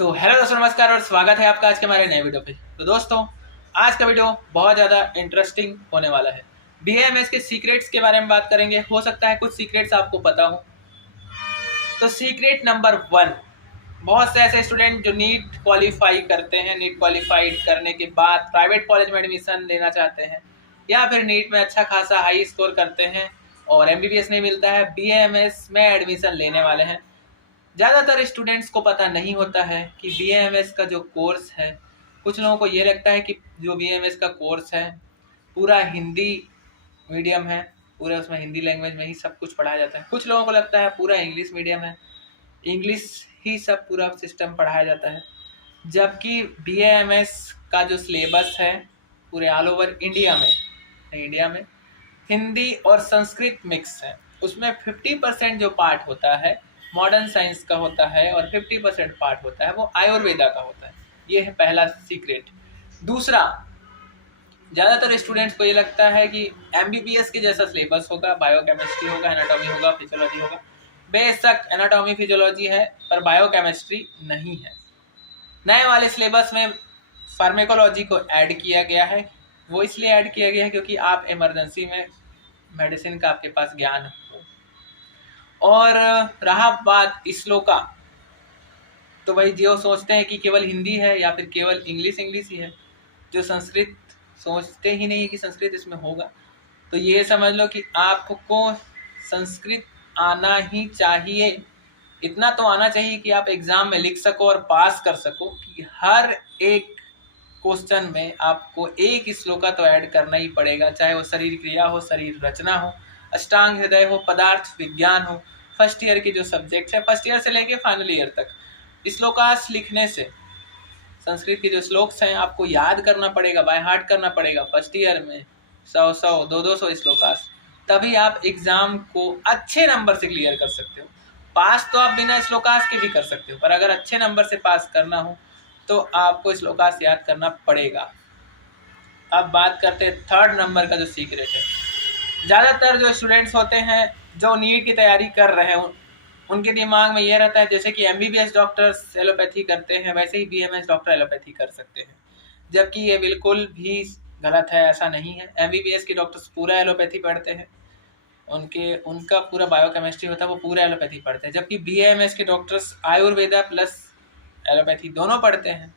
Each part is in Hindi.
तो हेलो दोस्तों, नमस्कार और स्वागत है आपका आज के हमारे नए वीडियो पे। तो दोस्तों, आज का वीडियो बहुत ज़्यादा इंटरेस्टिंग होने वाला है। बीएएमएस के सीक्रेट्स के बारे में बात करेंगे। हो सकता है कुछ सीक्रेट्स आपको पता हो। तो सीक्रेट नंबर 1, बहुत से ऐसे स्टूडेंट जो नीट क्वालिफाई करते हैं, नीट क्वालिफाइड करने के बाद प्राइवेट कॉलेज में एडमिशन लेना चाहते हैं या फिर नीट में अच्छा खासा हाई स्कोर करते हैं और एमबीबीएस नहीं मिलता है, बीएएमएस में एडमिशन लेने वाले हैं। ज़्यादातर स्टूडेंट्स को पता नहीं होता है कि बीएमएस का जो कोर्स है, कुछ लोगों को ये लगता है कि जो बीएमएस का कोर्स है पूरा हिंदी मीडियम है, पूरा उसमें हिंदी लैंग्वेज में ही सब कुछ पढ़ाया जाता है। कुछ लोगों को लगता है पूरा इंग्लिश मीडियम है, इंग्लिश ही सब पूरा सिस्टम पढ़ाया जाता है। जबकि बीएमएस का जो सिलेबस है पूरे ऑल ओवर इंडिया में हिंदी और संस्कृत मिक्स है। उसमें 50% जो पार्ट होता है मॉडर्न साइंस का होता है और 50% पार्ट होता है वो आयुर्वेदा का होता है। ये है पहला सीक्रेट। दूसरा, ज़्यादातर स्टूडेंट्स को ये लगता है कि एमबीबीएस के जैसा सिलेबस होगा, बायोकेमिस्ट्री होगा, एनाटॉमी होगा, फिजियोलॉजी होगा। बेशक एनाटॉमी फिजियोलॉजी है पर बायोकेमिस्ट्री नहीं है। नए वाले सिलेबस में फार्मेकोलॉजी को ऐड किया गया है। वो इसलिए ऐड किया गया है क्योंकि आप इमरजेंसी में मेडिसिन का आपके पास ज्ञान हो। और रहा बात श्लोका, तो भाई जो सोचते हैं कि केवल हिंदी है या फिर केवल इंग्लिश ही है, जो संस्कृत सोचते ही नहीं है कि संस्कृत इसमें होगा, तो ये समझ लो कि आपको संस्कृत आना ही चाहिए। इतना तो आना चाहिए कि आप एग्जाम में लिख सको और पास कर सको कि हर एक क्वेश्चन में आपको एक श्लोका तो ऐड करना ही पड़ेगा, चाहे वो शरीर क्रिया हो, शरीर रचना हो, अष्टांग हृदय हो, पदार्थ विज्ञान हो। फर्स्ट ईयर के जो सब्जेक्ट है, फर्स्ट ईयर से लेके फाइनल ईयर तक, श्लोकास लिखने से संस्कृत के जो श्लोक्स हैं आपको याद करना पड़ेगा, बाय हार्ट करना पड़ेगा। फर्स्ट ईयर में 100 200 श्लोकास, तभी आप एग्जाम को अच्छे नंबर से क्लियर कर सकते हो। पास तो आप बिना श्लोकास के भी कर सकते हो, पर अगर अच्छे नंबर से पास करना हो तो आपको श्लोकास याद करना पड़ेगा। अब बात करते हैं थर्ड नंबर का जो सीक्रेट है। ज़्यादातर जो स्टूडेंट्स होते हैं जो नीट की तैयारी कर रहे हैं, उनके दिमाग में ये रहता है जैसे कि एमबीबीएस डॉक्टर्स एलोपैथी करते हैं वैसे ही बीएमएस डॉक्टर एलोपैथी कर सकते हैं, जबकि ये बिल्कुल भी गलत है। ऐसा नहीं है। एमबीबीएस के डॉक्टर्स पूरा एलोपैथी पढ़ते हैं, उनका पूरा बायोकेमिस्ट्री होता है, वो पूरा एलोपैथी पढ़ते हैं। जबकि बीएमएस के डॉक्टर्स आयुर्वेदा प्लस एलोपैथी दोनों पढ़ते हैं।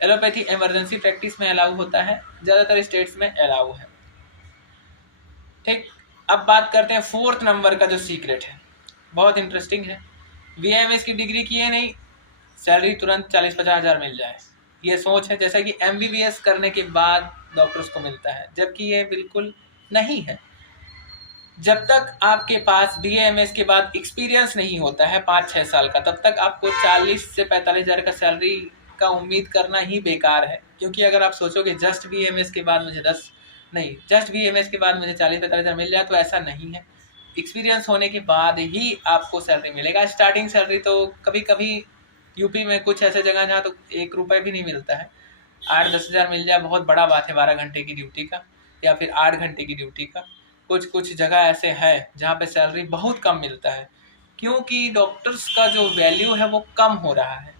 एलोपैथी इमरजेंसी प्रैक्टिस में अलाउ होता है, ज़्यादातर स्टेट्स में अलाउ है। ठीक, अब बात करते हैं फोर्थ नंबर का जो सीक्रेट है, बहुत इंटरेस्टिंग है। बीएमएस की डिग्री किए नहीं, सैलरी तुरंत 40-50 हज़ार मिल जाए, ये सोच है जैसा कि एमबीबीएस करने के बाद डॉक्टर्स को मिलता है, जबकि ये बिल्कुल नहीं है। जब तक आपके पास बीएमएस के बाद एक्सपीरियंस नहीं होता है 5-6 साल का, तब तक आपको 40 से 45 हज़ार का सैलरी का उम्मीद करना ही बेकार है। क्योंकि अगर आप सोचोगे जस्ट बीएमएस के बाद मुझे 40-45 हज़ार मिल जाए, तो ऐसा नहीं है। एक्सपीरियंस होने के बाद ही आपको सैलरी मिलेगा। स्टार्टिंग सैलरी तो कभी कभी यूपी में कुछ ऐसे जगह जहाँ तो 1 रुपये भी नहीं मिलता है, 8-10 हज़ार मिल जाए बहुत बड़ा बात है 12 घंटे की ड्यूटी का या फिर 8 घंटे की ड्यूटी का। कुछ जगह ऐसे है जहाँ पे सैलरी बहुत कम मिलता है, क्योंकि डॉक्टर्स का जो वैल्यू है वो कम हो रहा है।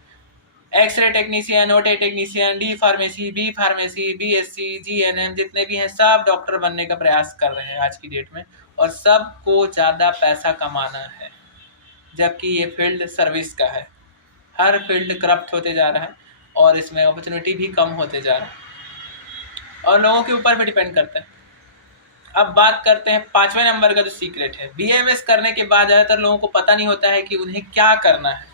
X ray technician, OT technician, D pharmacy, B pharmacy, BSc, GNM जितने भी हैं सब डॉक्टर बनने का प्रयास कर रहे हैं आज की डेट में, और सबको ज़्यादा पैसा कमाना है, जबकि ये फील्ड सर्विस का है। हर फील्ड करप्ट होते जा रहा है और इसमें अपॉर्चुनिटी भी कम होते जा रहा है और लोगों के ऊपर भी डिपेंड करता है। अब बात करते हैं 5वें नंबर का जो सीक्रेट है। बीएमएस करने के बाद ज़्यादातर लोगों को पता नहीं होता है कि उन्हें क्या करना है।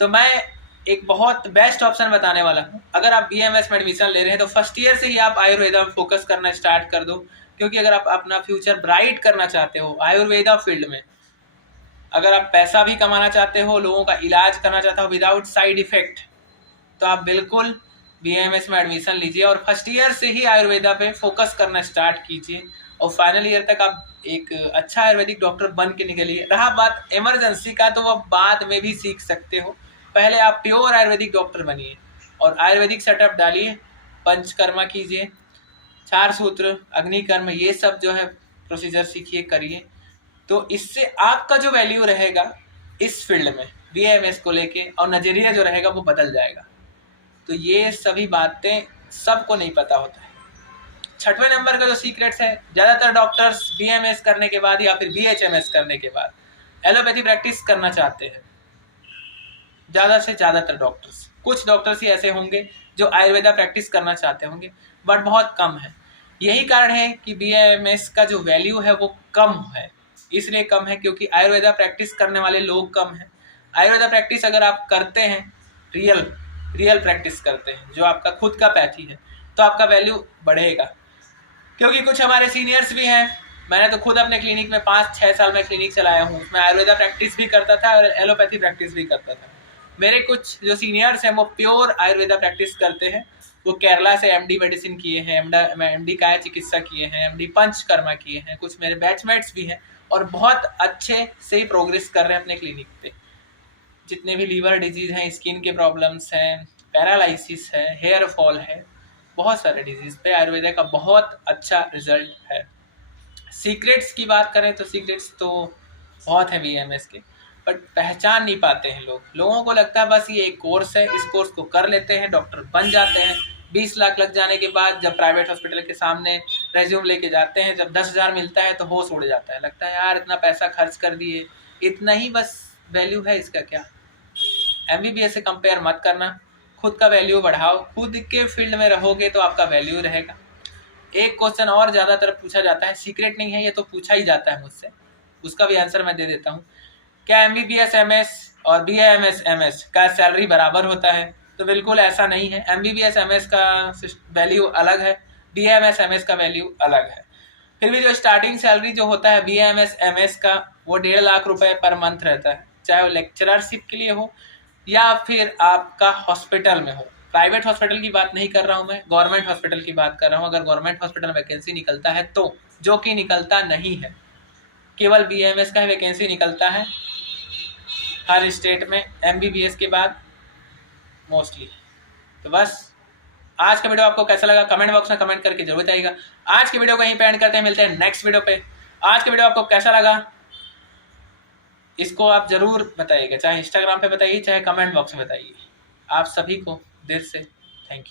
तो मैं एक बहुत बेस्ट ऑप्शन बताने वाला हूँ। अगर आप बीएमएस में एडमिशन ले रहे हैं तो फर्स्ट ईयर से ही आप आयुर्वेदा में फोकस करना स्टार्ट कर दो, क्योंकि अगर आप अपना फ्यूचर ब्राइट करना चाहते हो आयुर्वेदा फील्ड में, अगर आप पैसा भी कमाना चाहते हो, लोगों का इलाज करना चाहते हो विदाउट साइड इफेक्ट, तो आप बिल्कुल बीएमएस में एडमिशन लीजिए और फर्स्ट ईयर से ही आयुर्वेदा पे फोकस करना स्टार्ट कीजिए और फाइनल ईयर तक आप एक अच्छा आयुर्वेदिक डॉक्टर बन के निकलिए। रहा बात इमरजेंसी का, तो वो बाद में भी सीख सकते हो। पहले आप प्योर आयुर्वेदिक डॉक्टर बनिए और आयुर्वेदिक सेटअप डालिए, पंचकर्मा कीजिए, 4 सूत्र, अग्निकर्म, ये सब जो है प्रोसीजर सीखिए, करिए। तो इससे आपका जो वैल्यू रहेगा इस फील्ड में BAMS को लेके, और नजरिया जो रहेगा वो बदल जाएगा। तो ये सभी बातें सबको नहीं पता होता है। 6वें नंबर का जो सीक्रेट्स है, ज़्यादातर डॉक्टर्स BAMS करने के बाद या फिर BHMS करने के बाद एलोपैथी प्रैक्टिस करना चाहते हैं। ज़्यादा से ज़्यादातर डॉक्टर्स, कुछ डॉक्टर्स ही ऐसे होंगे जो आयुर्वेदा प्रैक्टिस करना चाहते होंगे, बट बहुत कम है। यही कारण है कि BAMS का जो वैल्यू है वो कम है। इसलिए कम है क्योंकि आयुर्वेदा प्रैक्टिस करने वाले लोग कम हैं। आयुर्वेदा प्रैक्टिस अगर आप करते हैं, रियल प्रैक्टिस करते हैं, जो आपका खुद का पैथी है, तो आपका वैल्यू बढ़ेगा। क्योंकि कुछ हमारे सीनियर्स भी हैं, मैंने तो खुद अपने क्लिनिक में 5-6 साल में क्लिनिक चलाया हूँ, उसमें आयुर्वेदा प्रैक्टिस भी करता था और एलोपैथी प्रैक्टिस भी करता था। मेरे कुछ जो सीनियर्स हैं वो प्योर आयुर्वेदा प्रैक्टिस करते हैं। वो केरला से MD मेडिसिन किए हैं, MD काया चिकित्सा किए हैं, MD पंचकर्मा किए हैं। कुछ मेरे बैचमेट्स भी हैं और बहुत अच्छे से ही प्रोग्रेस कर रहे हैं अपने क्लिनिक पे। जितने भी लीवर डिजीज़ हैं, स्किन के प्रॉब्लम्स हैं, पैरालिसिस है, हेयर फॉल है, बहुत सारे डिजीज़ पे आयुर्वेदा का बहुत अच्छा रिजल्ट है। सीक्रेट्स की बात करें तो सीक्रेट्स तो बहुत है BAMS के, बट पहचान नहीं पाते हैं लोगों को लगता है बस ये एक कोर्स है, इस कोर्स को कर लेते हैं, डॉक्टर बन जाते हैं। 20 लाख लग जाने के बाद जब प्राइवेट हॉस्पिटल के सामने रेज्यूम लेके जाते हैं, जब 10,000 मिलता है तो होश उड़ जाता है, लगता है यार इतना पैसा खर्च कर दिए, इतना ही बस वैल्यू है इसका क्या। MBBS से कंपेयर मत करना, खुद का वैल्यू बढ़ाओ, खुद के फील्ड में रहोगे तो आपका वैल्यू रहेगा। एक क्वेश्चन और ज़्यादातर पूछा जाता है, सीक्रेट नहीं है ये तो पूछा ही जाता है मुझसे, उसका भी आंसर मैं दे देता हूँ। क्या MBBS MS और BAMS MS का सैलरी बराबर होता है? तो बिल्कुल ऐसा नहीं है। MBBS MS का वैल्यू अलग है, BAMS MS का वैल्यू अलग है। फिर भी जो स्टार्टिंग सैलरी जो होता है BAMS MS का, वो 1.5 लाख रुपए पर मंथ रहता है, चाहे वो लेक्चररशिप के लिए हो या फिर आपका हॉस्पिटल में हो। प्राइवेट हॉस्पिटल की बात नहीं कर रहा हूँ मैं, गवर्नमेंट हॉस्पिटल की बात कर रहा हूँ। अगर गवर्नमेंट हॉस्पिटल में वैकेंसी निकलता है तो, जो कि निकलता नहीं है, केवल BAMS का ही वैकेंसी निकलता है हर स्टेट में MBBS के बाद मोस्टली। तो बस आज का वीडियो आपको कैसा लगा कमेंट बॉक्स में कमेंट करके जरूर बताइएगा। आज की वीडियो को यहीं पे एंड करते हैं, मिलते हैं नेक्स्ट वीडियो पे। आज की वीडियो आपको कैसा लगा इसको आप जरूर बताइएगा, चाहे इंस्टाग्राम पे बताइए, चाहे कमेंट बॉक्स में बताइए। आप सभी को दिल से थैंक यू।